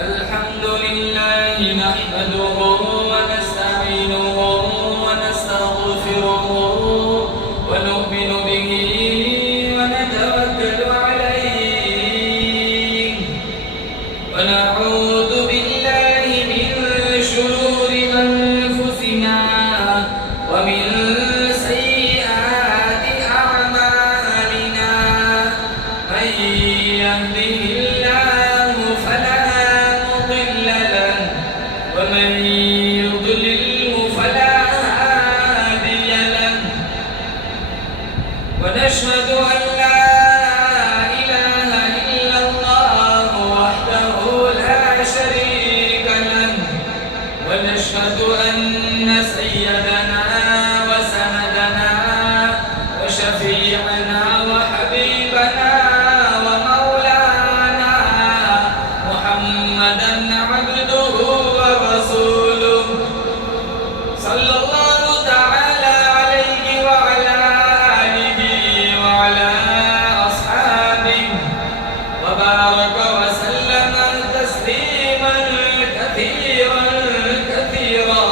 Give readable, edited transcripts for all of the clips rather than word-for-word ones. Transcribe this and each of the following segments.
الحمد لله نحمده ونستعينه ونستغفره ونؤمن به ونتوكل عليه ونعوذ بالله من شرور أنفسنا ومن سيئات أعمالنا من يهده الله فلا مضل له ومن يضلله فلا هادي له ونشهد أن لا إله إلا الله وحده لا شريك له ونشهد أن سيدنا وسندنا وشفيعنا وحبيبنا ومولانا محمدا عبده ورسوله صلى الله تعالى عليه وعلى آله وعلى أصحابه وبارك وسلم تسليما كثيرا كثيرا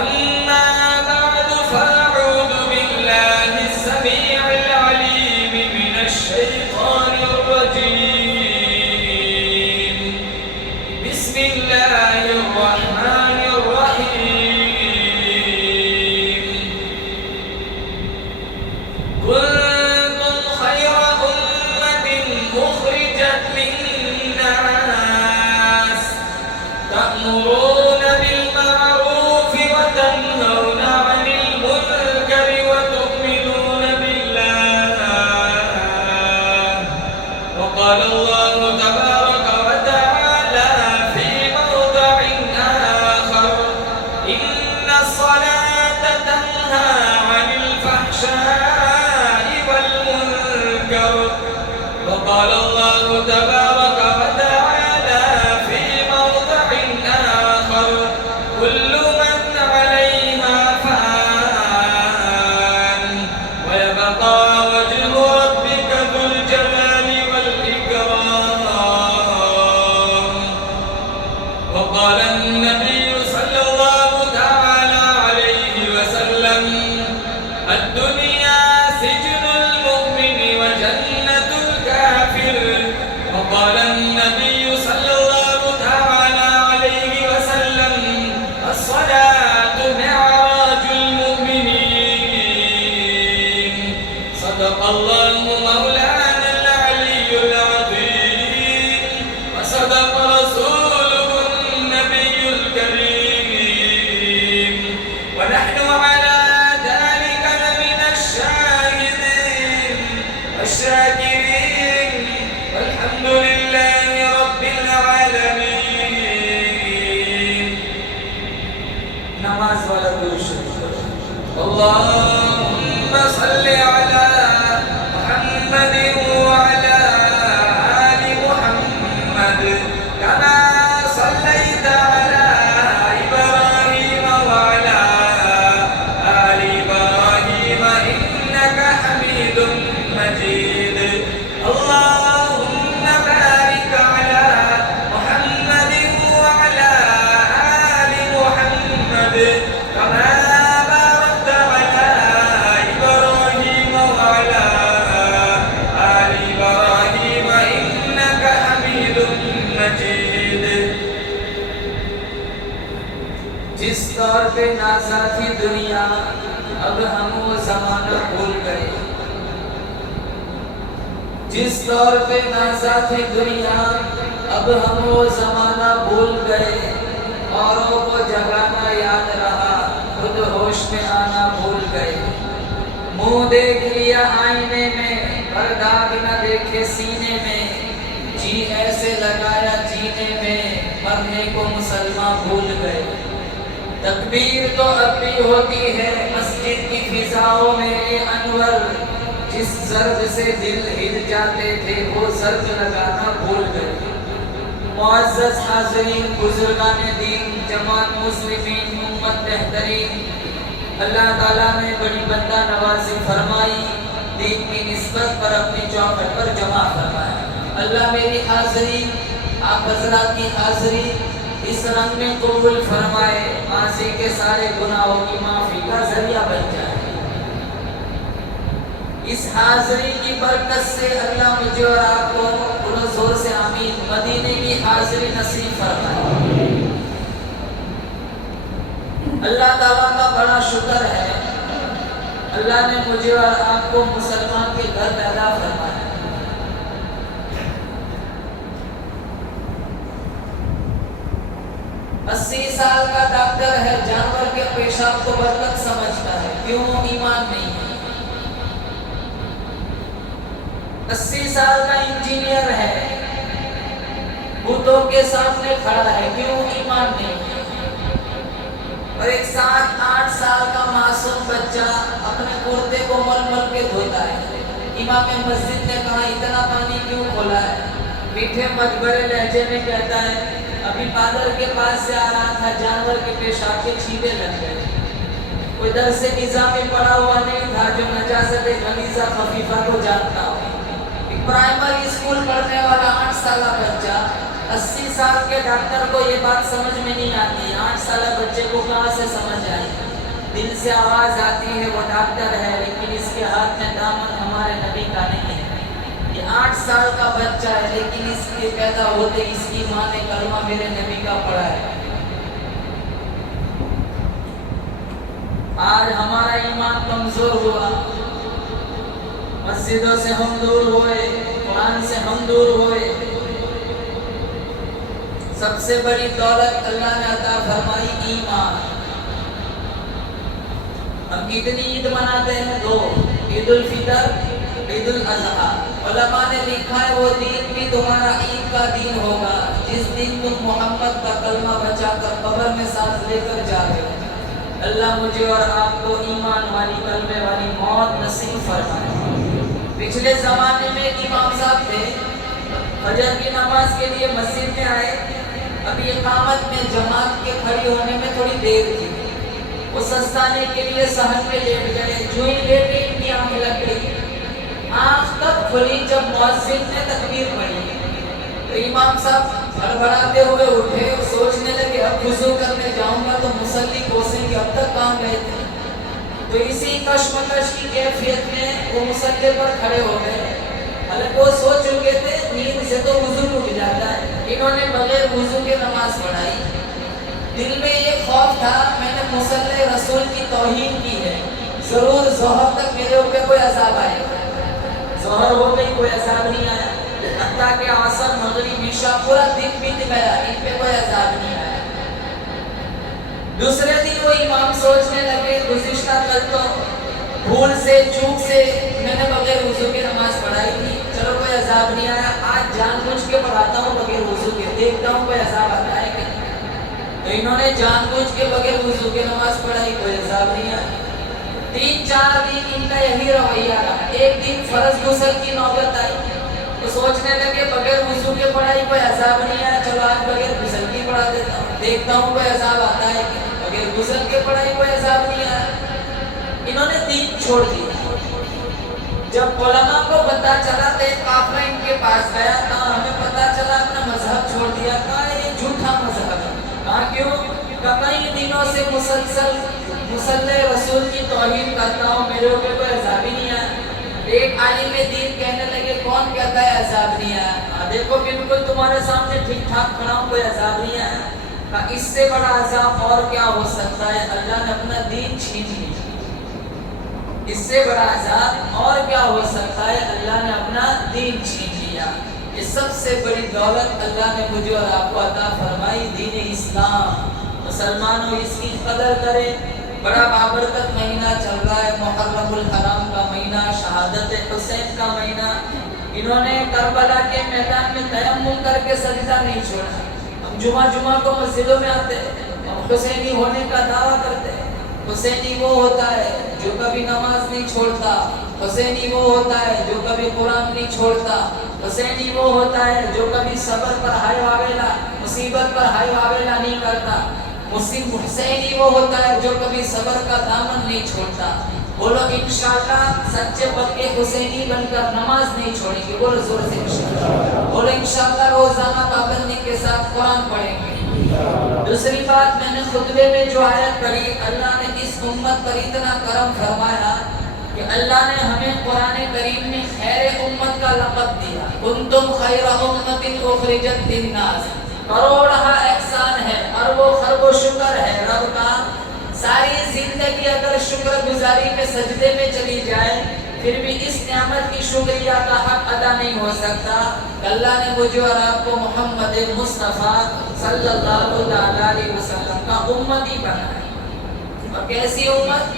أما بعد فأعوذ بالله السميع العليم من الشيطان الرجيم بسم الله الرحمن الرحيم كنتم خير أمة أخرجت للناس تأمرون بالمعروف وتنهون عن المنكر وتؤمنون بالله وقال الله تبارك وتعالى في موضع آخر إن الصلاة تنهى عن الفحشاء والمنكر وقال الله تبارك وتعالى في موضع آخر كل من عليها فان ويبقى وجه ربك ذو الجلال والإكرام وقال النبي صلى الله تعالى عليه وسلم الدنيا سجن المؤمن وجنة الكافر وقال النبي صلى الله تعالى عليه وسلم الصلاة معراج المؤمنين صدق الله مولانا العلي العظيم وصدق رسوله النبي الكريم ونحن على ذلك لمن الشاهدين والشاكرين والحمد لله رب العالمين نماز والا درود شریف اللهم صل على محمد وعلى آل محمد كما صليت على إبراهيم وعلى آل إبراهيم إنك حميد مجيد اللهم بارك على محمد وعلى آل محمد كما باركت على إبراهيم وعلى آل إبراهيم إنك حميد مجيد جس طور پہ نازا تھی دنیا اب ہم وہ زمانہ بھول گئے جس طور پہ نازا تھی دنیا اب ہم وہ زمانہ بھول گئے اوروں کو جگانا یاد رہا خود ہوش میں آنا بھول گئے منہ دیکھ لیا آئینے میں پر داغ نہ دیکھے سینے میں جی ایسے لگایا جینے میں مرنے کو مسلمان بھول گئے تکبیر تو اب بھی ہوتی ہے مسجد کی فضاؤں میں انور جس ضرب سے دل ہل جاتے تھے وہ ضرب لگانا بھول گئے معزز حاضرین بزرگان دین جماعت مسلمین امت بہترین اللہ تعالیٰ نے بڑی بندہ نوازی فرمائی دین کی نسبت پر اپنی چوکھٹ پر جمع فرمایا اللہ میری حاضری آپ حضرات کی حاضری اس رنگ میں قبول فرمائے، ماضی کے سارے گناہوں کی معافی کا ذریعہ بن جائے۔ اس حاضری کی برکت سے اللہ مجھے اور آپ کو بلند زور سے آمین مدینے کی حاضری نصیب فرمائے۔ اللہ تعالیٰ کا بڑا شکر ہے، اللہ نے مجھے اور آپ کو مسلمان کے گھر پیدا فرمایا۔ 80 سال کا ڈاکٹر ہے، جانور کے پیشاب کو برکت سمجھتا ہے، کیوں؟ ایمان نہیں ہے۔ 80 سال کا انجینئر ہے، بتوں کے سامنے کھڑا ہے، کیوں؟ ایمان نہیں ہے۔ اور ایک 7-8 سال کا معصوم بچہ اپنے کرتے کو مل مل کے دھوتا ہے، امام مسجد نے کہا اتنا پانی کیوں کھولا ہے؟ میٹھے مجبرے لہجے میں کہتا ہے ابھی پادر کے پاس سے آ رہا تھا، جانور کے پیشاب کے چھینٹے لگ گئے۔ کوئی درس نظامی پڑھا ہوا نہیں تھا جو نجاست غلیظہ خفیفہ کو جانتا ہو۔ ایک پرائمری اسکول پڑھنے والا 8 سالہ بچہ 80 سال کے ڈاکٹر کو یہ بات سمجھ میں نہیں آتی، 8 سالہ بچے کو کہاں سے سمجھ آئی؟ دل سے آواز آتی ہے وہ ڈاکٹر ہے، لیکن اس کے ہاتھ میں دامن ہمارے نبی کا نہیں ہے۔ یہ 8 سال کا بچہ ہے، لیکن اس کے پیدا ہوتے اس کی ماں نے کلمہ میرے نبی کا پڑھا ہے۔ آج ہمارا ایمان کمزور ہوا، مسجدوں سے ہم دور ہوئے، قرآن سے ہم دور ہوئے۔ سب سے بڑی دولت اللہ نے عطا فرمائی ایمان۔ ہم کتنی عید مناتے ہیں؟ 2، عید الفطر، عید الاضحیٰ۔ علماء نے لکھا ہے وہ دن بھی تمہارا عید کا دن ہوگا جس دن تم محمد کا کلمہ بچا کر قبر میں ساتھ لے کر جا رہے ہو۔ اللہ مجھے اور آپ کو ایمان والی کلمے والی موت نصیب فرمائے۔ پچھلے زمانے میں ایک امام صاحب تھے، فجر کی نماز کے لیے مسجد میں آئے، ابھی اقامت میں جماعت کے کھڑی ہونے میں تھوڑی دیر تھی، وہ سستانے کے لیے صحن پہ لیٹ گئے، جو ہی لیٹے ان کی آنکھ لگ گئی۔ آنکھ تب کھلی جب مؤذن نے تکبیر پڑھی، تو امام صاحب ہڑبڑاتے ہوئے اٹھے اور سوچنے لگے اب وضو کرنے جاؤں گا تو مصلی کوسیں گے، اب تک کہاں گئے تھے؟ تو اسی کشمکش کی کیفیت میں وہ مصلی پر کھڑے ہو گئے، حالانکہ وہ سو چکے تھے نیند سے تو وضو ٹوٹ جاتا ہے، انہوں نے بغیر وضو کے نماز پڑھائی۔ دل میں یہ خوف تھا میں نے مصلی رسول کی توہین کی ہے، ضرور ظہر تک میرے اوپر کوئی عذاب آئے گا۔ ظہر ہو گئی، کوئی عذاب نہیں آیا، حتیٰ کہ عصر مغرب عشاء پورا دن بیت گیا، ان پہ کوئی عذاب نہیں آیا۔ دوسرے دن وہ امام سوچنے لگے گزشتہ کل تو بھول سے چوک سے میں نے بغیر وضو کے نماز پڑھائی تھی، چلو کوئی عذاب نہیں آیا، آج جان بوجھ کے پڑھاتا ہوں بغیر وضو کے، دیکھتا ہوں کوئی عذاب آتا ہے کہ تو انہوں نے جان بوجھ کے بغیر وضو کے نماز پڑھائی، کوئی عذاب نہیں آیا۔ 3-4 دن ان کا یہی رویہ رہا۔ ایک دن فرض غسل کی نوبت آئی، تو سوچنے لگے بغیر وضو کے پڑھائی، کوئی عذاب نہیں آیا، چلو آج بغیر غسل کی پڑھا دیتا ہوں، دیکھتا ہوں کوئی عذاب آتا ہے کہ بغیر غسل کے پڑھائی، کوئی عذاب نہیں آیا۔ انہوں نے دین چھوڑ دیا۔ جب علماء کو پتا چلا تو ایک قافلہ ان کے پاس گیا، کہا ہمیں پتا چلا اپنا مذہب چھوڑ دیا، کہا یہ جھوٹا مذہب ہے۔ کہا کیوں؟ کہا کئی دنوں سے مسلسل مصلی رسول کی توہین کرتا ہوں، میرے اوپر کوئی عذاب ہی نہیں آیا۔ ایک عالم دین کہنے لگے کون کہتا ہے عذاب نہیں آیا؟ دیکھو بالکل تمہارے سامنے ٹھیک ٹھاک کھڑا ہوں، کوئی عذاب نہیں آیا۔ کہا اس سے بڑا عذاب اور کیا ہو سکتا ہے؟ اللہ نے اپنا دین چھین لیا۔ اس سے بڑا عذاب اور کیا ہو سکتا ہے؟ اللہ نے اپنا دین چھین لیا۔ یہ سب سے بڑی دولت اللہ نے مجھے اور آپ کو عطا فرمائی، دین اسلام۔ مسلمانوں اس کی قدر کریں۔ بڑا بابرکت مہینہ چل رہا ہے، محرم الحرام کا مہینہ، شہادت حسین کا مہینہ۔ انہوں نے کربلا کے میدان میں تیمم کر کے سجدہ نہیں چھوڑا۔ ہم جمعہ کو مسجدوں میں آتے ہیں، ہم حسینی ہونے کا دعویٰ کرتے ہیں۔ حسینی وہ ہوتا ہے جو کبھی نماز نہیں چھوڑتا، حسینی وہ ہوتا ہے جو کبھی قرآن نہیں چھوڑتا، حسینی وہ ہوتا ہے جو کبھی صبر پر ہائے واویلا، مصیبت پر ہائے واویلا نہیں کرتا، حسینی وہ ہوتا ہے جو کبھی صبر کا دامن نہیں چھوڑتا۔ بولو انشاءاللہ سچے پکے حسینی بن کر نماز نہیں چھوڑیں گے، بولو زور سے انشاءاللہ۔ بولو انشاءاللہ روزانہ پابندی دوسری بات میں نے خطبے میں جو آیت پڑھی، اللہ نے اس امت پر اتنا کرم فرمایا کہ اللہ نے ہمیں قرآن کریم میں خیر امت کا لقب دیا، کنتم خیر امت اخرجت للناس۔ کروڑہ احسان ہے، اربوں خربوں شکر ہے رب کا۔ ساری زندگی اگر شکر گزاری میں سجدے میں چلی جائے پھر بھی اس نعمت کی شکریہ کا حق ادا نہیں ہو سکتا۔ اللہ نے مجھے اور آپ کو محمد مصطفیٰ صلی اللہ علیہ وسلم کا امتی بنایا۔ اور کیسی امت؟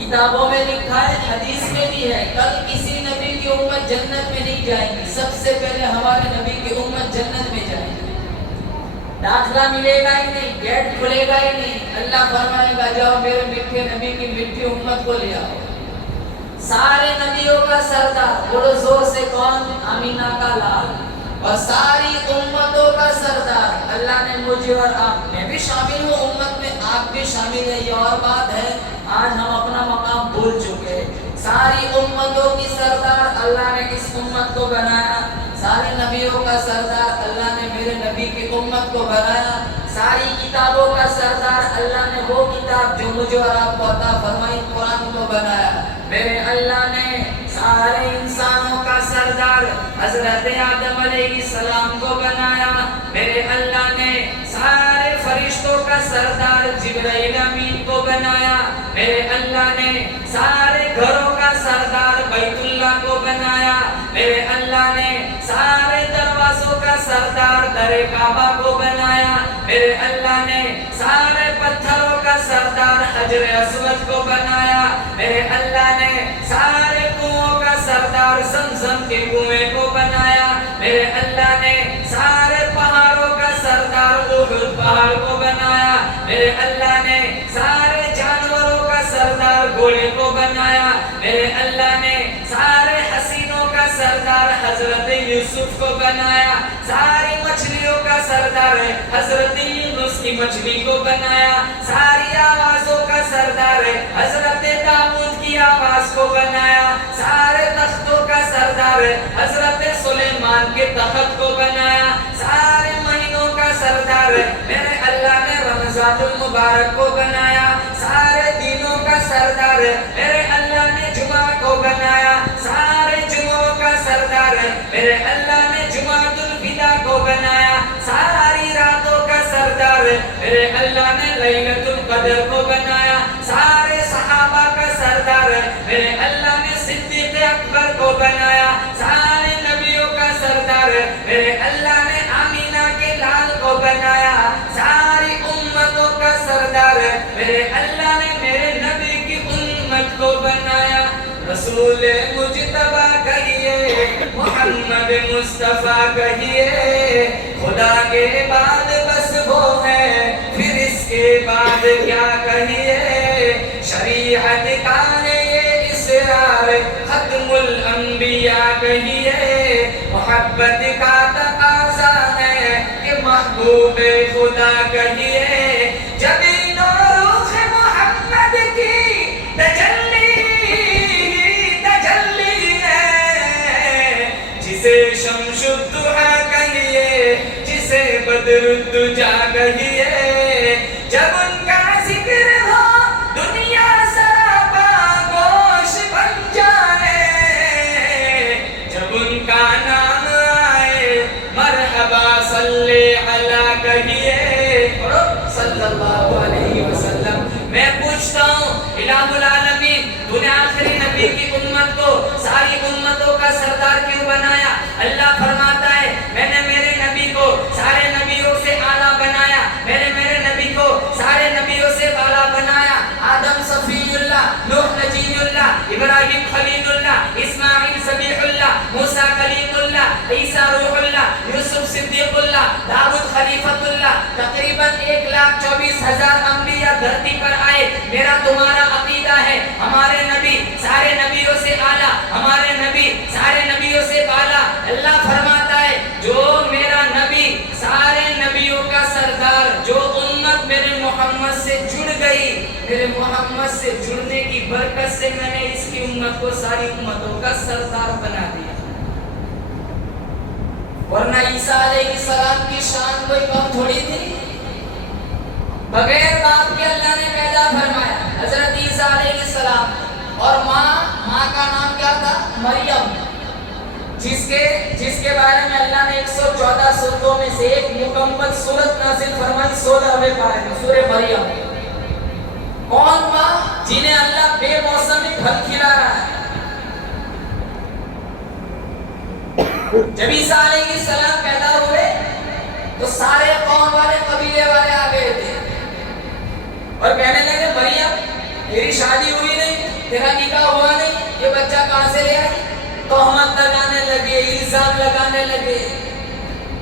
کتابوں میں لکھا ہے، حدیث میں بھی ہے، کل کسی نبی کی امت جنت میں نہیں جائے گی، سب سے پہلے ہمارے نبی کی امت جنت میں جائے گی۔ داخلہ ملے گا ہی نہیں، گیٹ کھلے گا ہی نہیں، اللہ فرمائے گا جاؤ میرے میٹھے نبی کی میٹھی امت کو لے آؤ۔ سارے نبیوں کا سردار، بڑے زور سے کون؟ آمینہ کا لال۔ اور ساری امتوں کا سردار اللہ نے مجھے اور آپ، میں بھی شامل ہوں امت میں، آپ بھی شامل ہیں، یہ اور بات ہے آج ہم اپنا مقام بھول چکے۔ ساری امتوں کی سردار اللہ نے اس امت کو بنایا، سارے نبیوں کا سردار اللہ نے میرے نبی کی امت کو بنایا، ساری کتابوں کا سردار اللہ نے وہ کتاب جو مجھے اور آپ کو عطا فرمائی قرآن کو بنایا۔ میرے اللہ نے سارے انسانوں کا سردار حضرت آدم علیہ السلام کو بنایا۔ میرے اللہ نے سارے فرشتوں کا سردار جبرائیل امین کو بنایا۔ میرے اللہ نے سارے گھروں کا سردار بیت اللہ کو بنایا۔ میرے اللہ نے سارے دروازوں کا سردار در کعبہ کو بنایا۔ میرے اللہ نے سارے پتھروں کا سردار حجر اسود کو بنایا۔ میرے اللہ نے سارے کنووں کا سردار زمزم کے کنویں کو بنایا۔ میرے اللہ نے سارے پہاڑوں کا سردار احد پہاڑ کو بنایا۔ میرے اللہ نے سارے جانوروں کا سردار گھوڑے کو بنایا۔ میرے اللہ نے سارے حسینوں کا سردار حضرت یوسف کو بنایا۔ ساری مچھلیوں کا سردار حضرت یونس کی مچھلی کو بنایا۔ ساری آوازوں کا سردار حضرت داؤد کی آواز کو بنایا۔ سارے تختوں کا سردار حضرت سلیمان کے تخت کو بنایا۔ سارے مہینوں کا سردار میرے اللہ نے رمضان المبارک کو بنایا۔ سارے دینوں کا سردار میرے اللہ نے جمعہ کو بنایا۔ سارے جمعوں کا سردار میرے اللہ نے جمعۃ الوداع کو بنایا۔ ساری راتوں کا سردار میرے اللہ نے لیلۃ القدر کو بنایا۔ سارے صحابہ کا سردار میرے اللہ نے صدیق اکبر کو بنایا۔ سارے نبیوں کا سردار میرے اللہ نے آمینہ کے لال کو بنایا۔ ساری امتوں کا سردار میرے اللہ نے میرے نبی کی امت کو بنایا۔ رسول مجتبیٰ کہیے، محمد مصطفیٰ کہیے، خدا کے بعد بس وہ ہے، پھر اس کے بعد کیا کہیے۔ شریعت کا یہ اسرار ختم الانبیاء کہیے، محبت کا تقاضا ہے کہ محبوب خدا کہیے۔ جبین و روح محمد کی تجلی ہے، جسے شمس الضحیٰ کہیے، جسے بدر الدجا کہیے۔ جب ان کا ذکر ہو دنیا سراپا گوش بن جائے، جب ان کا نام آئے مرحبا صلی علی کہیے، صلی اللہ علیہ وسلم۔ میں پوچھتا ہوں الہ العالمین، تو نے آخری نبی کی امت کو ساری امتوں کا سردار کیوں بنایا؟ اللہ فرماتا ہے میں نے میرے نبی کو سارے نبیوں سے اعلیٰ بنایا، میں نے میرے نبی کو سارے نبیوں سے بالا بنایا۔ آدم صفی اللہ، نوح نجی اللہ، ابراہیم خلیل اللہ، اسماعیل ذبیح اللہ، موسیٰ کلیم اللہ، عیسیٰ روح اللہ، یوسف صدیق اللہ، داؤد خلیفۃ اللہ۔ تقریباً 1,24,000 انبیاء دھرتی پر آئے۔ میرا تمہارا عقیدہ ہے ہمارے نبی سارے نبیوں سے اعلیٰ، ہمارے نبی سارے نبیوں سے بالا۔ اللہ فرماتا ہے جو میرا نبی سارے نبیوں کا سردار، جو امت میرے محمد سے جڑ گئی، میرے محمد سے جڑنے کی برکت سے میں نے اس کی امت کو ساری امتوں کا سردار بنا دیا۔ ورنہ عیسیٰ علیہ السلام کی شان کوئی کم تھوڑی تھی، بغیر باپ کے اللہ نے پیدا فرمایا حضرت عیسیٰ علیہ السلام، اور ماں کا نام کیا تھا؟ مریم، جس کے بارے میں اللہ نے 114 سورتوں میں سے ایک مکمل سورت نازل فرمائی 16ویں پارے میں، سورہ مریم۔ کون ماں؟ جنہیں اللہ بے موسمی پھل کھلا رہا ہے۔ جب عیسیٰ علیہ السلام پیدا ہوئے تو سارے قوم والے قبیلے والے آ گئے تھے اور کہنے لگے مریم تیری شادی ہوئی نہیں، تیرا نکاح ہوا نہیں، یہ بچہ کہاں سے لے آئی؟ تہمت لگانے لگے، الزام لگانے لگے۔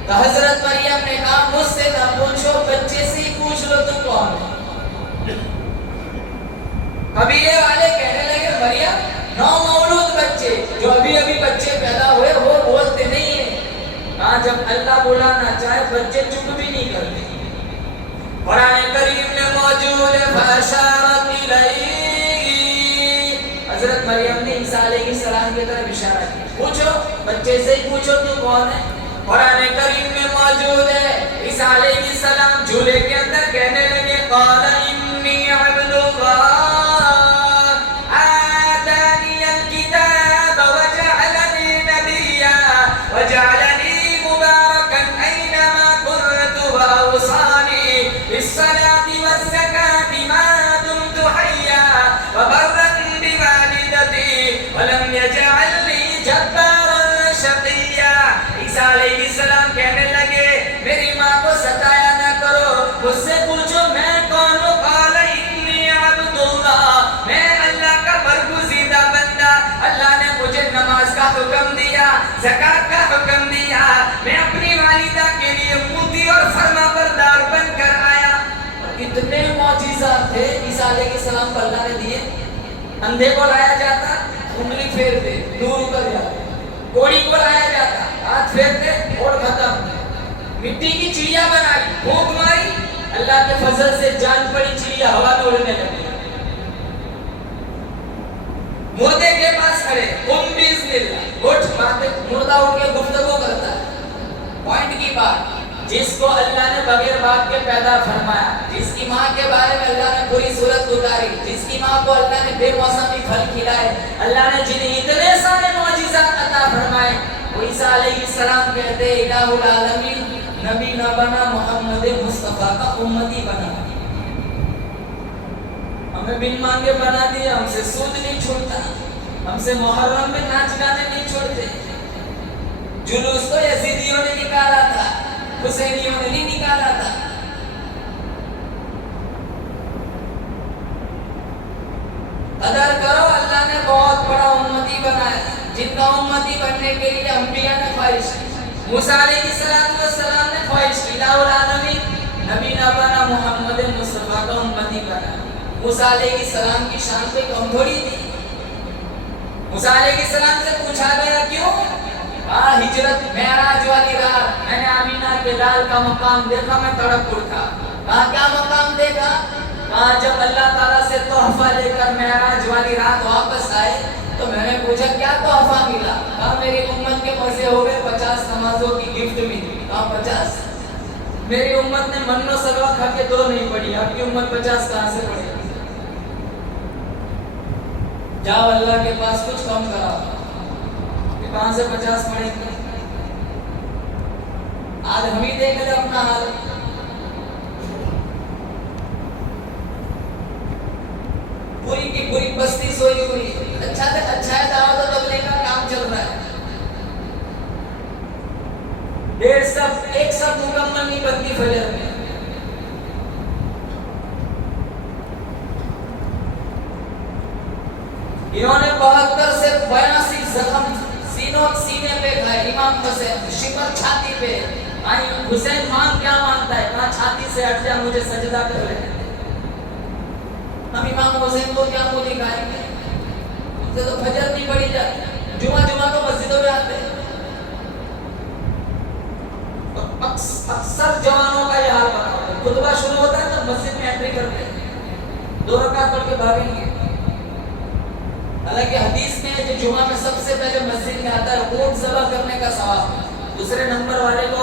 تو حضرت مریم نے کہا مجھ سے نہ پوچھو، بچے سے ہی پوچھ لو تم کون ہو۔ قبیلے والے کہنے لگے مریم نو مولود بچے جو ابھی بچے پیدا ہوئے وہ بولتے نہیں ہیں۔ کہا جب اللہ بلانا چاہے بچے چپ بھی نہیں کرتے۔ قرآن کریم میں موجود ہے فاشارت الیہ، حضرت مریم نے عیسیٰ علیہ السلام کی طرف اشارہ کیا، پوچھو بچے سے ہی پوچھو تو کون ہے۔ قرآن کریم میں موجود ہے عیسیٰ علیہ السلام جھولے کے اندر کہنے لگے قال انی عبد اللہ آتانی الکتاب وجعلنی نبیا وجعلنی مبارکا اینما کنت واوصانی بالصلاة والزکاة ما دمت حیا وبرا بوالدتی ولم یجعلنی جبارا شقیا۔ عیسیٰ علیہ السلام کہنے لگے میری ماں کو ستایا نہ کرو، مجھ سے پوچھو میں کون ہوں۔ قال انی عبد اللہ، میں اللہ کا برگزیدہ بندہ، اللہ نے مجھے نماز کا حکم دیا، زکات کا حکم دیا، میں اپنی والدہ کے لیے مطیع اور فرما بردار بن کر آیا۔ اور اتنے معجزات تھے عیسیٰ علیہ السلام کو اللہ نے دیے۔ اندھے کو لایا جاتا انگلی پھیر دے نور اتر جاتا، کوڑی کو لایا جاتا ہاتھ پھیرتے اور ختم، مٹی کی چڑیا بنائی پھونک ماری اللہ کے فضل سے جان پڑی چڑیا ہوا میں اڑنے لگی۔ مردے کے پاس کھڑے قم باذن اللہ، اٹھ باتیں، مردہ اٹھ کے گفتگو کرتا ہے۔ پوائنٹ کی بات، جس کو اللہ نے بغیر باپ کے پیدا فرمایا، جس کی ماں کے بارے میں اللہ نے پوری صورت اتاری، جس کی ماں کو اللہ نے بے موسمی پھل کھلائے، اللہ نے جنہیں اتنے سارے معجزات عطا فرمائے، وہ عیسیٰ علیہ السلام کہتے الہ العالمین نبی نہ بنا، محمد مصطفیٰ کا امتی بنا، ہمیں بن مانگے بنا دیا، ہم سے سود نہیں چھوڑتا، ہم سے محرم میں ناچ گانے نہیں چھوڑتے۔ جلوس تو یزیدیوں نے نکالا تھا، حسینیوں نے نہیں نکالا تھا۔ قدر کرو اللہ نے بہت بڑا امتی بنایا، جن کا امتی بننے کے لیے انبیاء نے خواہش کی۔ موسیٰ علیہ السلام نے خواہش کی الہ العالمین نبی نہ بنا، محمد مصطفیٰ کا امتی بنا۔ موسیٰ علیہ السلام کی شان کوئی کم تھوڑی تھی۔ موسیٰ علیہ السلام سے پوچھا گیا کیوں؟ ہجرت معراج والی رات میں نے آمینہ کے لال کا مقام دیکھا، میں تڑپ اٹھا۔ کہا کیا مقام دیکھا؟ کہا جب اللہ تعالیٰ سے تحفہ لے کر معراج والی رات واپس آئے تو میں نے پوچھا کیا تحفہ ملا؟ کہا میری امت کے مزے ہو گئے، 50 نمازوں کی گفٹ ملی۔ کہا 50؟ میری امت نے من و سلوہ کھا کے 2 نہیں پڑھی، آپ کی امت 50 کہاں سے پڑھے؟ جاؤ اللہ کے پاس کچھ کم کرا، کہاں سے 50 پڑھیں گے؟ آج ہم ہی دیکھ لیں اپنا حال، پوری کی پوری بستی سوئی ہوئی، اچھا ہے دعوت و تبلیغ کا کام چل رہا ہے، ایک سب مکمل نہیں بنتی فجر میں۔ انہوں نے 72 سے 82 زخم سینے پہ کھائے، امام حسین شکر چھاتی پہ۔ حسین مانگ کیا مانگتا ہے؟ کہاں چھاتی سے ہٹ جا مجھے سجدہ کر لے۔ ہم امام حسین کو کیا منہ دکھائیں گے؟ ان سے تو فجر نہیں پڑھی جاتی، جمعہ تو مسجدوں میں آتے ہیں۔ اکثر جوانوں کا یہ حال بنا ہوتا ہے، خطبہ شروع ہوتا ہے تو مسجد میں انٹری کرتے ہیں، 2 رکعت پڑھ کے بھاگیں گے۔ حالانکہ حدیث میں جو جمعہ میں سب سے پہلے مسجد میں آتا ہے اونٹ ذبح کرنے کا ثواب، دوسرے نمبر والے کو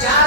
4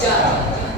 4।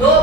2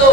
2,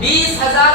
20,000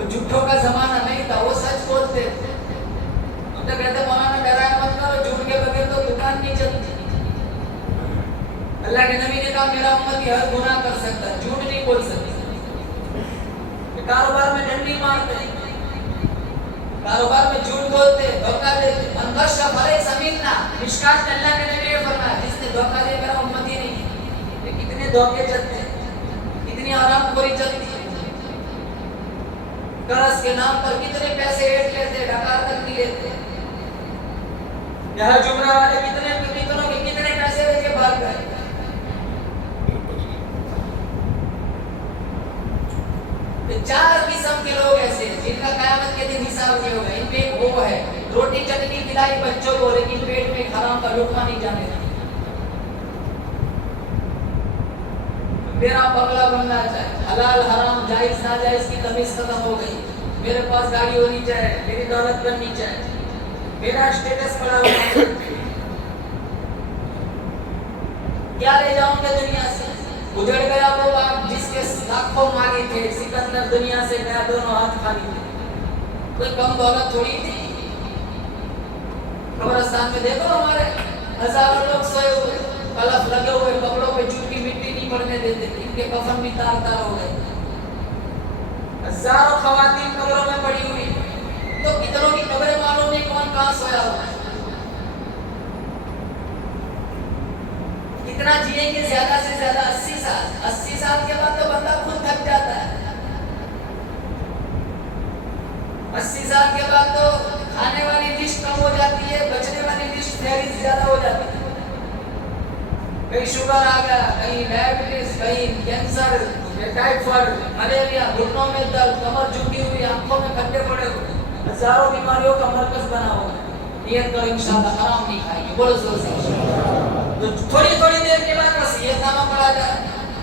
وہ جھوٹوں کا زمانہ نہیں تھا، وہ سچ بولتے تھے۔ ہم تو کہتے مولانا ڈرایا مت کرو، جھوٹ کے بغیر تو دکان نہیں چلتی۔ اللہ کے نبی نے کہا میرا امتی ہر گناہ کر سکتا ہے، جھوٹ نہیں بول سکتا۔ کاروبار میں ڈنڈی مارتے، کاروبار میں جھوٹ بولتے، دھوکہ دیتے۔ انغش بھرے سمیتنا، مشکات میں اللہ کے نبی نے فرمایا جس نے دھوکہ دیا میرا امتی نہیں ہے۔ یہ کتنے دھوکے چلتے ہیں، کتنی حرام خوری چلتی ہے، قرض کے نام پر کتنے پیسے ایٹ لیتے، ڈکار تک نہیں لیتے۔ یہاں جمرہ والے کتنوں کے کتنے پیسے لے کے بھاگ گئے۔ چار قسم کے لوگ ایسے جن کا قیامت کے دن حساب نہیں ہوگا۔ ان میں ایک وہ ہے روٹی چٹنی کھلائی بچوں کو لیکن پیٹ میں حرام کا لقمہ نہیں جانے دیتا۔ میرا بنگلہ بننا چاہے، حلال حرام جائز ناجائز کی تمیز ختم ہو گئی۔ میرے پاس گاڑی ہونی چاہے، میری دولت بننی چاہے، میرا اسٹیٹس بڑا ہو، کیا لے جاؤں گے دنیا سے؟ اجڑ گیا وہ باپ جس کے لاکھوں مالی تھے، سکندر دنیا سے گیا دونوں ہاتھ خالی تھے۔ کوئی کم دولت تھوڑی تھی۔ قبرستان میں دیکھو ہمارے ہزاروں لوگ سوئے ہوئے، کلف لگے ہوئے، کپڑوں پہ چوٹی مٹی نہیں پڑنے دیتے، ان کے کفن بھی تار تار ہو گئے۔ ہزاروں خواتین قبروں میں پڑی ہوئی، تو کتنوں کی قبریں معلوم نہیں کون کہاں سویا ہوا ہے۔ کتنا جیئیں گے؟ زیادہ سے زیادہ 80 سال۔ 80 سال کے بعد تو بندہ خود تھک جاتا ہے۔ 80 سال کے بعد تو کھانے والی ڈش کم ہو جاتی ہے، بچنے والی ڈش زیادہ ہو جاتی ہے۔ کہیں شوگر آ گیا، کہیں ڈائبٹیز، کہیں کینسر، ٹائفائڈ، ملیریا، گھٹنوں میں درد، کمر جھکی ہوئی، آنکھوں میں کھڈے پڑے ہوئے، ہزاروں بیماریوں کا مرکز بنا ہوا ہے۔ نیت کرو انشاءاللہ حرام نہیں کھائیں گے، بولو زور سے۔ تو تھوڑی دیر کے بعد وصیت نامہ پڑھا جائے،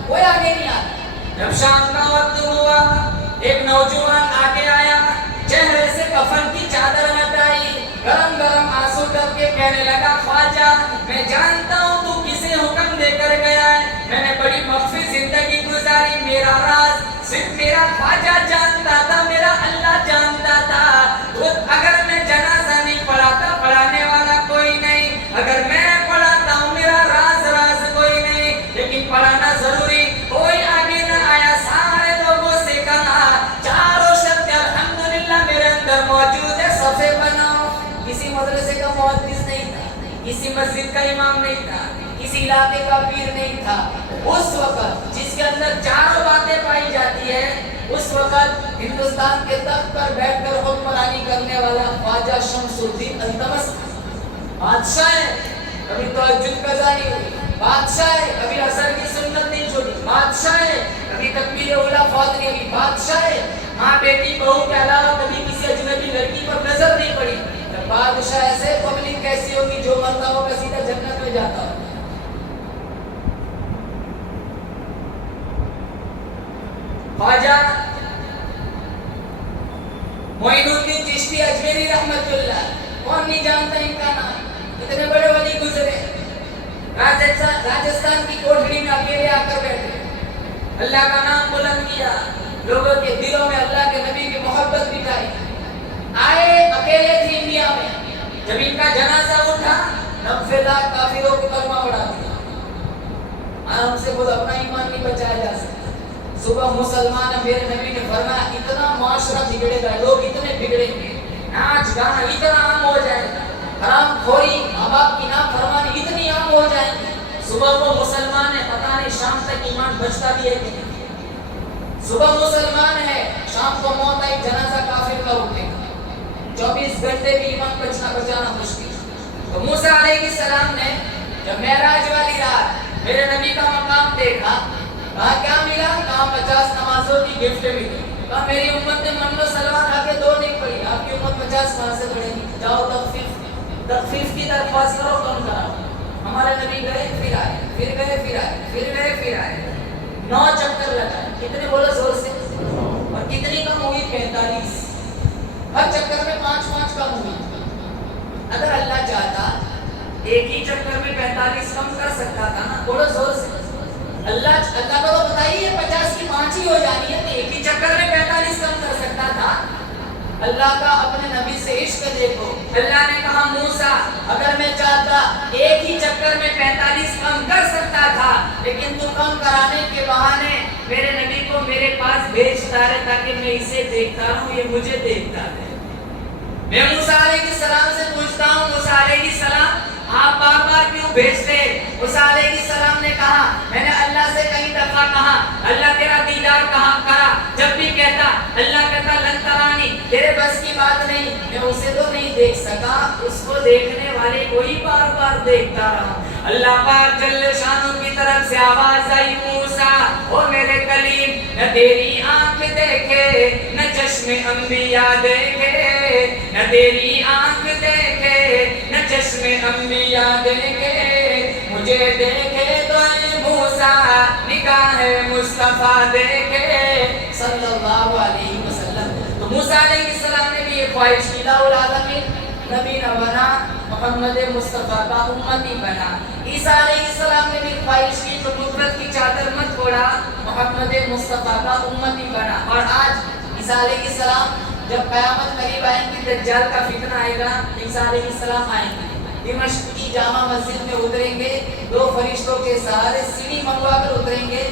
کوئی آگے نہیں آتا۔ جب شام کا وقت ہوا، ایک نوجوان آگے آیا، چہرے سے کفن کی چادر ہٹائی، گرم گرم آنسو ڈال کے کہنے لگا خواجہ میں جانتا ہوں تو کسے حکم دے کر گیا ہے، میں نے بڑی مخفی زندگی گزاری، میرا راز صرف میرا خواجہ جانتا تھا، میرا اللہ جانتا تھا۔ اگر میں جنازہ نہیں پڑھاتا پڑھانے والا کوئی نہیں، اگر میں پڑھاتا ہوں میرا راز کوئی نہیں، لیکن پڑھانا ضروری، کوئی آگے نہ آیا، سارے لوگوں سے کہا چاروں شرط الحمدللہ میرے اندر موجود ہے، صفے بناؤ۔ کسی مدرسے کا محدث نہیں تھا، کسی مسجد کا امام نہیں تھا، کسی علاقے کا پیر نہیں تھا۔ اس وقت جس کے اندر چاروں باتیں پائی جاتی ہے، اس وقت ہندوستان کے تخت پر بیٹھ کر حکمرانی کرنے والا خواجہ شمس الدین التمش بادشاہ ہے، کبھی تہجد قضا نہیں ہوئی، بادشاہ ہے، کبھی عصر کی سنت نہیں چھوڑی، بادشاہ ہے، کبھی تکبیر اولیٰ فوت نہیں ہوئی، بادشاہ ہے، ماں بیٹی بہو کے علاوہ کبھی کسی اجنبی لڑکی پر نظر نہیں پڑی۔ جب بادشاہ ایسے، پبلک کیسی ہوگی؟ جو مرتا ہوگا سیدھا جنت میں جاتا ہوگا۔ خواجہ معین الدین چشتی اجمیری رحمت اللہ، کون نہیں جانتا ان کا نام، اتنے بڑے ولی گزرے، راجستھان کی کوٹڑی میں اکیلے آ کر بیٹھے، اللہ کا نام بلند کیا، لوگوں کے دلوں میں اللہ کے نبی کی محبت بٹھائی۔ آئے اکیلے تھے انڈیا میں، جب ان کا جنازہ اٹھا 90 لاکھ کافروں کو کلمہ پڑھا دیا۔ آرام سے بول، اپنا ایمان نہیں بچایا جا سکتا۔ صبح مسلمان میرے نبی نے فرمایا اتنا معاشرہ بگڑے گا، لوگ اتنے بگڑیں گے، ناچ گانا اتنا عام ہو جائے گا، حرام خوری، ماں باپ کی نافرمانی اتنی عام ہو جائے گی۔ صبح وہ مسلمان ہے، پتہ نہیں شام تک ایمان بچتا بھی ہے کہ نہیں۔ صبح مسلمان ہے، شام کو موت آئی، جنازہ کافر کا اٹھے گا، 24 گھنٹے بھی ایمان بچانا مشکل۔ تو موسیٰ علیہ السلام نے جب معراج والی رات میرے نبی کا مقام دیکھا، کہا کیا ملا؟ کہا 50 نمازوں کی گفٹ ملی۔ کہا میری امت نے من و سلوات آ کے 2 نہیں پڑھی، آپ کی امت 50 کہاں سے پڑھے گی؟ جاؤ تخفیف کی درخواست کرو، کم کراؤ۔ ہمارے نبی گئے پھر آئے، پھر گئے پھر آئے، پھر گئے پھر آئے، 9 چکر لگائے۔ کتنے بولو زور سے؟ اور کتنی کم ہوئی؟ 45۔ ہر چکر میں 5 کم ہوئی۔ اگر اللہ چاہتا ایک ہی چکر میں 45 کم کر سکتا تھا نا، بولو زور سے۔ اللہ کو تو بتائیے 50 کی 5 ہی ہو جانی ہے، تو ایک ہی چکر میں 45 کم کر سکتا تھا۔ اللہ کا اپنے نبی سے عشق دیکھو، اللہ نے کہا موسیٰ اگر میں چاہتا ایک ہی چکر میں 45 کم کر سکتا تھا، لیکن تو کم کرانے کے بہانے میرے نبی کو میرے پاس بھیجتا رہے تاکہ میں اسے دیکھتا رہوں، یہ مجھے دیکھتا رہے۔ میں موسیٰ علیہ السلام سے پوچھتا ہوں، موسیٰ علیہ السلام آپ بار بار کیوں بھیجتے؟ موسیٰ علیہ السلام نے کہا میں نے اللہ سے کئی دفعہ کہا اللہ تیرا دیدار کہاں کرا، جب بھی کہتا اللہ کہتا لن ترانی، تیرے بس کی بات نہیں، میں اسے تو نہیں دیکھ سکا، اس کو دیکھنے والے کو ہی بار بار دیکھتا رہا۔ اللہ پاک جل شانوں کی طرف سے آواز آئی موسیٰ او میرے کلیم، نہ تیری آنکھ دیکھے نہ چشم انبیاء دیکھے، نہ تیری آنکھ دیکھے نہ چشم انبیاء دیکھے، مجھے دیکھے تو اے موسیٰ نگاہ مصطفیٰ دیکھے صلی اللہ علیہ وسلم۔ تو موسیٰ علیہ السلام نے بھی یہ خواہش کی، لا العالمین نبی نہ بنا، محمد مصطفیٰ کا امتی بنا۔ عیسیٰ علیہ السلام نے بھی خواہش کی، تو نبوت کی چادر مت اوڑھا، محمد مصطفیٰ کا امتی بنا۔ اور آج عیسیٰ علیہ السلام جب قیامت قریب آئیں گی، دجال کا فتنہ آئے گا، عیسیٰ علیہ السلام آئیں گے، دمشق کی جامع مسجد میں اتریں گے، 2 فرشتوں کے سہارے سیڑھی منگوا کر اتریں گے،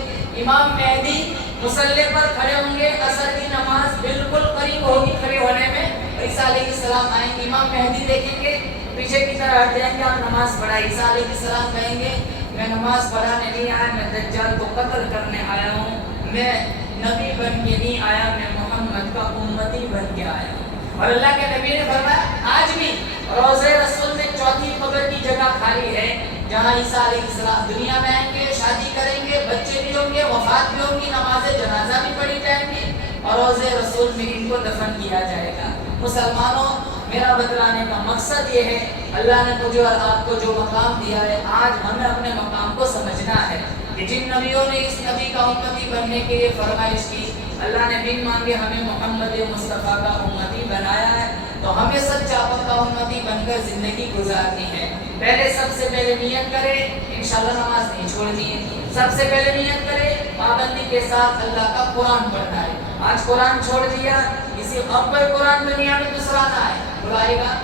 امام مہدی مصلی پر کھڑے ہوں گے، عصر کی نماز بالکل قریب ہوگی کھڑے ہونے میں، عیسیٰ علیہ السلام آئیں گے، امام مہدی دیکھیں گے پیچھے کی طرح ہٹ جائیں گے، آپ نماز پڑھائیں، عیسیٰ علیہ السلام کہیں گے میں نماز پڑھانے نہیں آیا، میں دجال کو قتل کرنے آیا ہوں، میں نبی بن کے نہیں آیا، میں محمد کا امتی بن کے آیا ہوں۔ اور اللہ کے نبی نے فرمایا آج بھی روضہ رسول میں 4تھی قبر کی جگہ خالی ہے، جہاں عیسیٰ علیہ السلام دنیا میں آئیں گے، شادی کریں گے، بچے بھی ہوں گے، وفات بھی ہوگی، نماز جنازہ بھی پڑھی جائیں گی، اور روضہ رسول میں ان کو دفن کیا جائے گا۔ مسلمانوں، میرا بتلانے کا مقصد یہ ہے، اللہ نے مجھے اور آپ کو جو مقام دیا ہے، آج ہمیں اپنے مقام کو سمجھنا ہے کہ جن نبیوں نے اس نبی کا امتی بننے کے لیے فرمائش کی، اللہ نے بن مانگے ہمیں محمد مصطفیٰ کا امتی بنایا ہے، تو ہمیں سچا پکا امتی بن کر زندگی گزارنی ہے۔ پہلے سب سے پہلے نیت کرے، انشاءاللہ نماز نہیں چھوڑنی ہے، سب سے پہلے نیت کرے پابندی کے ساتھ اللہ کا قرآن پڑھنا ہے۔ آج قرآن چھوڑ دیا، کسی اب کوئی قرآن دنیا میں دوسرا نہ آئے، بلائے گا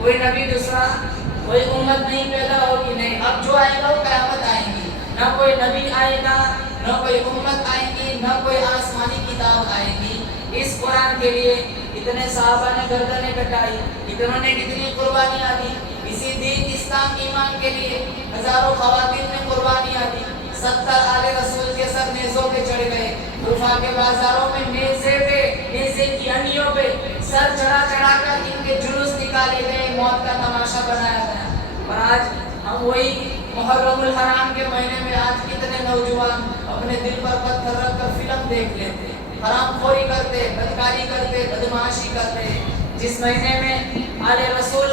کوئی نبی دوسرا، کوئی امت نہیں پیدا ہوگی، نہیں، اب جو آئے گا وہ قیامت آئیں گی، نہ کوئی نبی آئے گا، نہ کوئی امت آئیں گی، نہ کوئی آسمانی کتاب آئیں گی۔ اس قرآن کے لیے اتنے صحابہ نے گردنیں کٹائی، اتنوں نے کتنی قربانیاں دی، اسی دین اسلام ایمان کے لیے ہزاروں خواتین نے قربانیاں دی، 70 آل رسول کے سر نیزوں پہ چڑھ گئے، کوفہ کے بازاروں میں نیزے کی انیوں پہ سر چڑھا کر ان کے جلوس نکالے گئے، موت کا تماشا بنایا گیا۔ اور آج ہم وہی محرم الحرام کے مہینے میں آج کتنے نوجوان اپنے دل پر پتھر رکھ کر فلم دیکھ لیتے، حرام خوری کرتے، بدکاری کرتے، بدمعاشی کرتے۔ جس مہینے میں آل رسول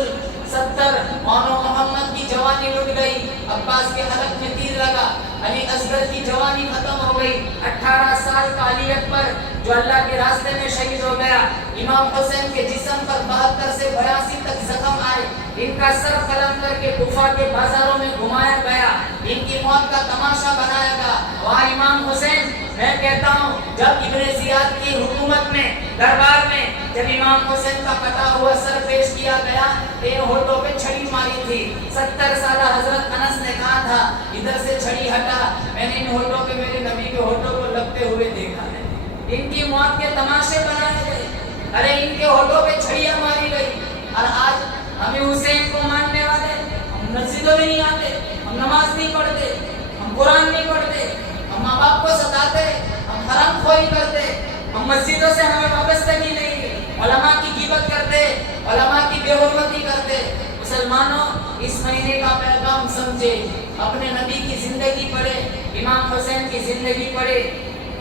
70 مانو محمد کی جوانی لٹ گئی، عباس کے حلق میں تیر لگا، علی اصغر کی جوانی ختم ہو گئی، 18 سال کا علی اکبر جو اللہ کے راستے میں شہید ہو گیا، امام حسین کے جسم پر 72 سے 82 تک زخم آئے، ان کا سر قلم کر کے کوفہ کے بازاروں میں گھمایا گیا، ان کی موت کا تماشا بنایا گیا۔ وہاں امام حسین، میں کہتا ہوں جب ابن زیاد کی حکومت میں دربار میں جب امام حسین کا کٹا ہوا سر پیش کیا گیا، یہ ہونٹوں پہ چھڑی ماری تھی، 70 سالہ حضرت انس نے کہا تھا ادھر سے چھڑی ہٹا، میں نے ان ہونٹوں پہ میرے نبی کے ہونٹوں کو لگتے ہوئے دیکھا ہے، ان کی موت کے تماشے بنائے گئے، ارے ان کے ہونٹوں پہ چھڑیاں ماری گئی۔ اور آج ہمیں حسین کو ماننے والے، ہم مسجدوں میں نہیں آتے، ہم نماز نہیں پڑھتے، ہم قرآن نہیں پڑھتے، ہم ماں باپ کو ستاتے، ہم حرام خوری کرتے، ہم مسجدوں سے ہمیں وابستگی نہیں ہے، علماء کی غیبت کرتے، علماء کی بے حرمتی کرتے۔ مسلمانوں، اس مہینے کا پیغام سمجھے، اپنے نبی کی زندگی پڑھے، امام حسین کی زندگی پڑھے۔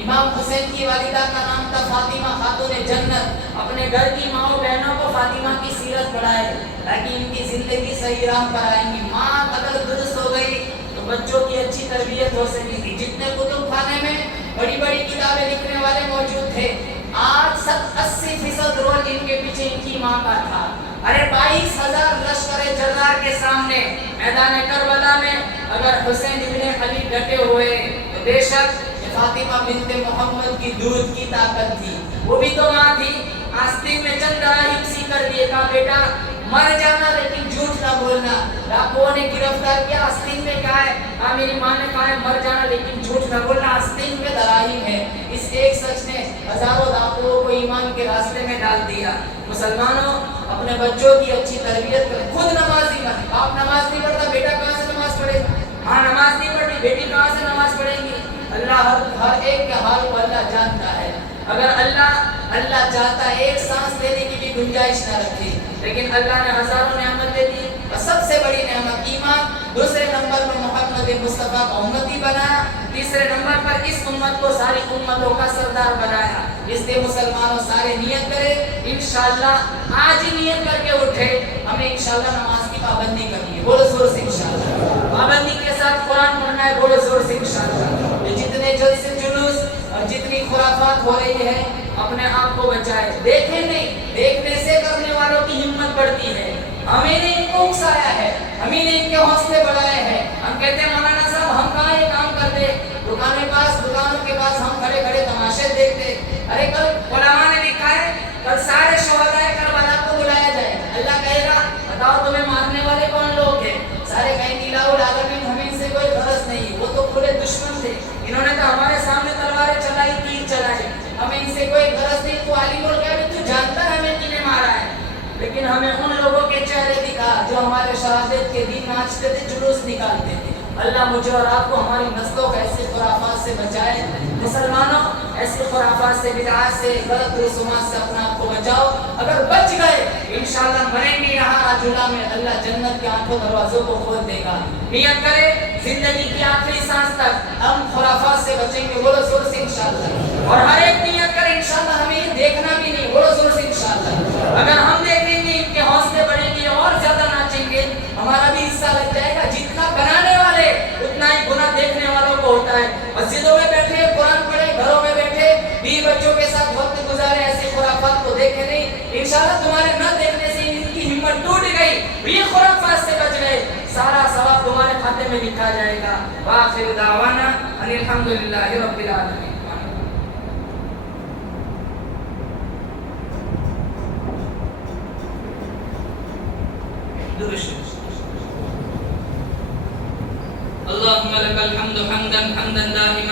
امام حسین کی والدہ کا نام تھا فاطمہ خاتون جنت، اپنے گھر کی ماؤں بہنوں کو فاطمہ کی سیرت پڑھائے تاکہ ان کی زندگی صحیح راہ پر آئیں گی۔ ماں اگر درست ہو گئی تو بچوں کی اچھی تربیت ہو سکے گی۔ جتنے کتب خانے میں بڑی بڑی کتابیں لکھنے والے موجود تھے، آج 80% رول ان کے پیچھے ان کی ماں کا تھا۔ ارے 22,000 لشکر جرار کے سامنے میدان کربلا میں اگر حسین ابن علی ڈٹے ہوئے تو شک فاطمہ بنت محمد کی دودھ کی طاقت تھی، وہ بھی تو ماں تھی. آستین میں چند دراہیم سی کر دیے، کہا بیٹا مر جانا لیکن جھوٹ نہ بولنا. ڈاکوؤں نے گرفتار کیا، آستین میں کہا ہے، ہاں میری ماں نے کہا ہے مر جانا لیکن جھوٹ نہ بولنا، آستین میں دراہیم ہے. اس ایک سچ نے ہزاروں ڈاکوؤں کو ایمان کے راستے میں ڈال دیا. مسلمانوں اپنے بچوں کی اچھی تربیت کریں، خود نمازی بنے. آپ نماز نہیں پڑھتا، بیٹا کہاں سے نماز پڑھے گا؟ ماں نماز نہیں پڑھتی، بیٹی کہاں سے نماز پڑھیں گی؟ اللہ ہر ایک کے حال کو اللہ جانتا ہے. اگر اللہ چاہتا ہے ایک سانس لینے کی بھی گنجائش نہ رکھے، لیکن اللہ نے ہزاروں نعمت دے دی. اور سب سے بڑی نعمت ایمان، دوسرے نمبر پر محمد مصطفیٰ کا امتی بنایا، تیسرے نمبر پر اس امت کو ساری امتوں کا سردار بنایا. اس لیے مسلمانوں سارے نیت کرے، انشاءاللہ آج ہی نیت کر کے اٹھے، ہمیں انشاءاللہ نماز کی پابندی کرنی ہے. بولو زور سے انشاءاللہ. پابندی کے ساتھ قرآن پڑھنا ہے. بولو زور سے انشاءاللہ. یہ جتنے جلسے جلوس اور جتنی خرافات ہو رہی ہے، اپنے آپ کو بچائے. دیکھیں نہیں، دیکھنے سے کرنے والوں کی ہمت بڑھتی ہے. ہمیں نے ان کو اکسایا ہے، ہمیں نے ان کے حوصلے بڑھائے ہیں. ہم کہتے ہیں مولانا صاحب ہم کہاں یہ کام کرتے، دکانوں کے پاس ہم کھڑے کھڑے تماشے دیکھتے. ارے کل علماء نے لکھا ہے کل سارے شہدائے کربلا کو بلایا جائے. اللہ کہے گا بتاؤ تمہیں مارنے والے کون لوگ ہیں؟ سارے کہیں گے الہ العالمین ہمیں ان سے کوئی غرض نہیں، وہ تو کھلے دشمن تھے، انہوں نے تو ہمارے سامنے تلواریں چلائی، تیر چلائے، ہمیں ان سے کوئی غرض نہیں. تو علی بول گیا تو جانتا ہے ہمیں کنے مارا ہے. لیکن ہمیں ان لوگوں کے چہرے دکھا جو ہمارے شہادت کے دن ناچتے تھے، جلوس نکالتے تھے. اللہ مجھے اور آپ کو ہماری نسلوں کو ایسے خرافات سے بچائے. مسلمانوں ایسے خرافات سے، بدعات سے، غلط رسومات سے اپنا آپ کو بچاؤ. اگر بچ گئے انشاءاللہ مریں گے یہاں راجولہ میں، اللہ جنت کے آنکھوں دروازوں کو کھول دے گا. نیت کرے زندگی کی آخری سانس تک ہم خرافات سے بچیں گے. بولو زور سے انشاءاللہ. اور ہر ایک نیت کرے انشاءاللہ ہمیں یہ دیکھنا بھی نہیں. بولو زور سے انشاءاللہ. اگر ہم دیکھیں گے ان کے حوصلے بڑھیں گے اور زیادہ ناچیں گے، ہمارا بھی حصہ لگ جائے گا. جتنا بنانے والے اتنا ہی گناہ دیکھنے والوں کو ہوتا ہے. مسجدوں میں بیٹھے قرآن پڑھے، گھروں میں بیٹھے بیوی بچوں کے ساتھ وقت گزارے، ایسے خرافات کو دیکھے نہیں. انشاءاللہ تمہارے نہ دیکھنے سے ان کی ہمت ٹوٹ گئی، یہ خرافات سے بچ گئے، سارا ثواب تمہارے کھاتے میں لکھا جائے گا. وآخر دعوانا ان الحمدللہ رب العالمین. اللهم لك الحمد حمدا دائما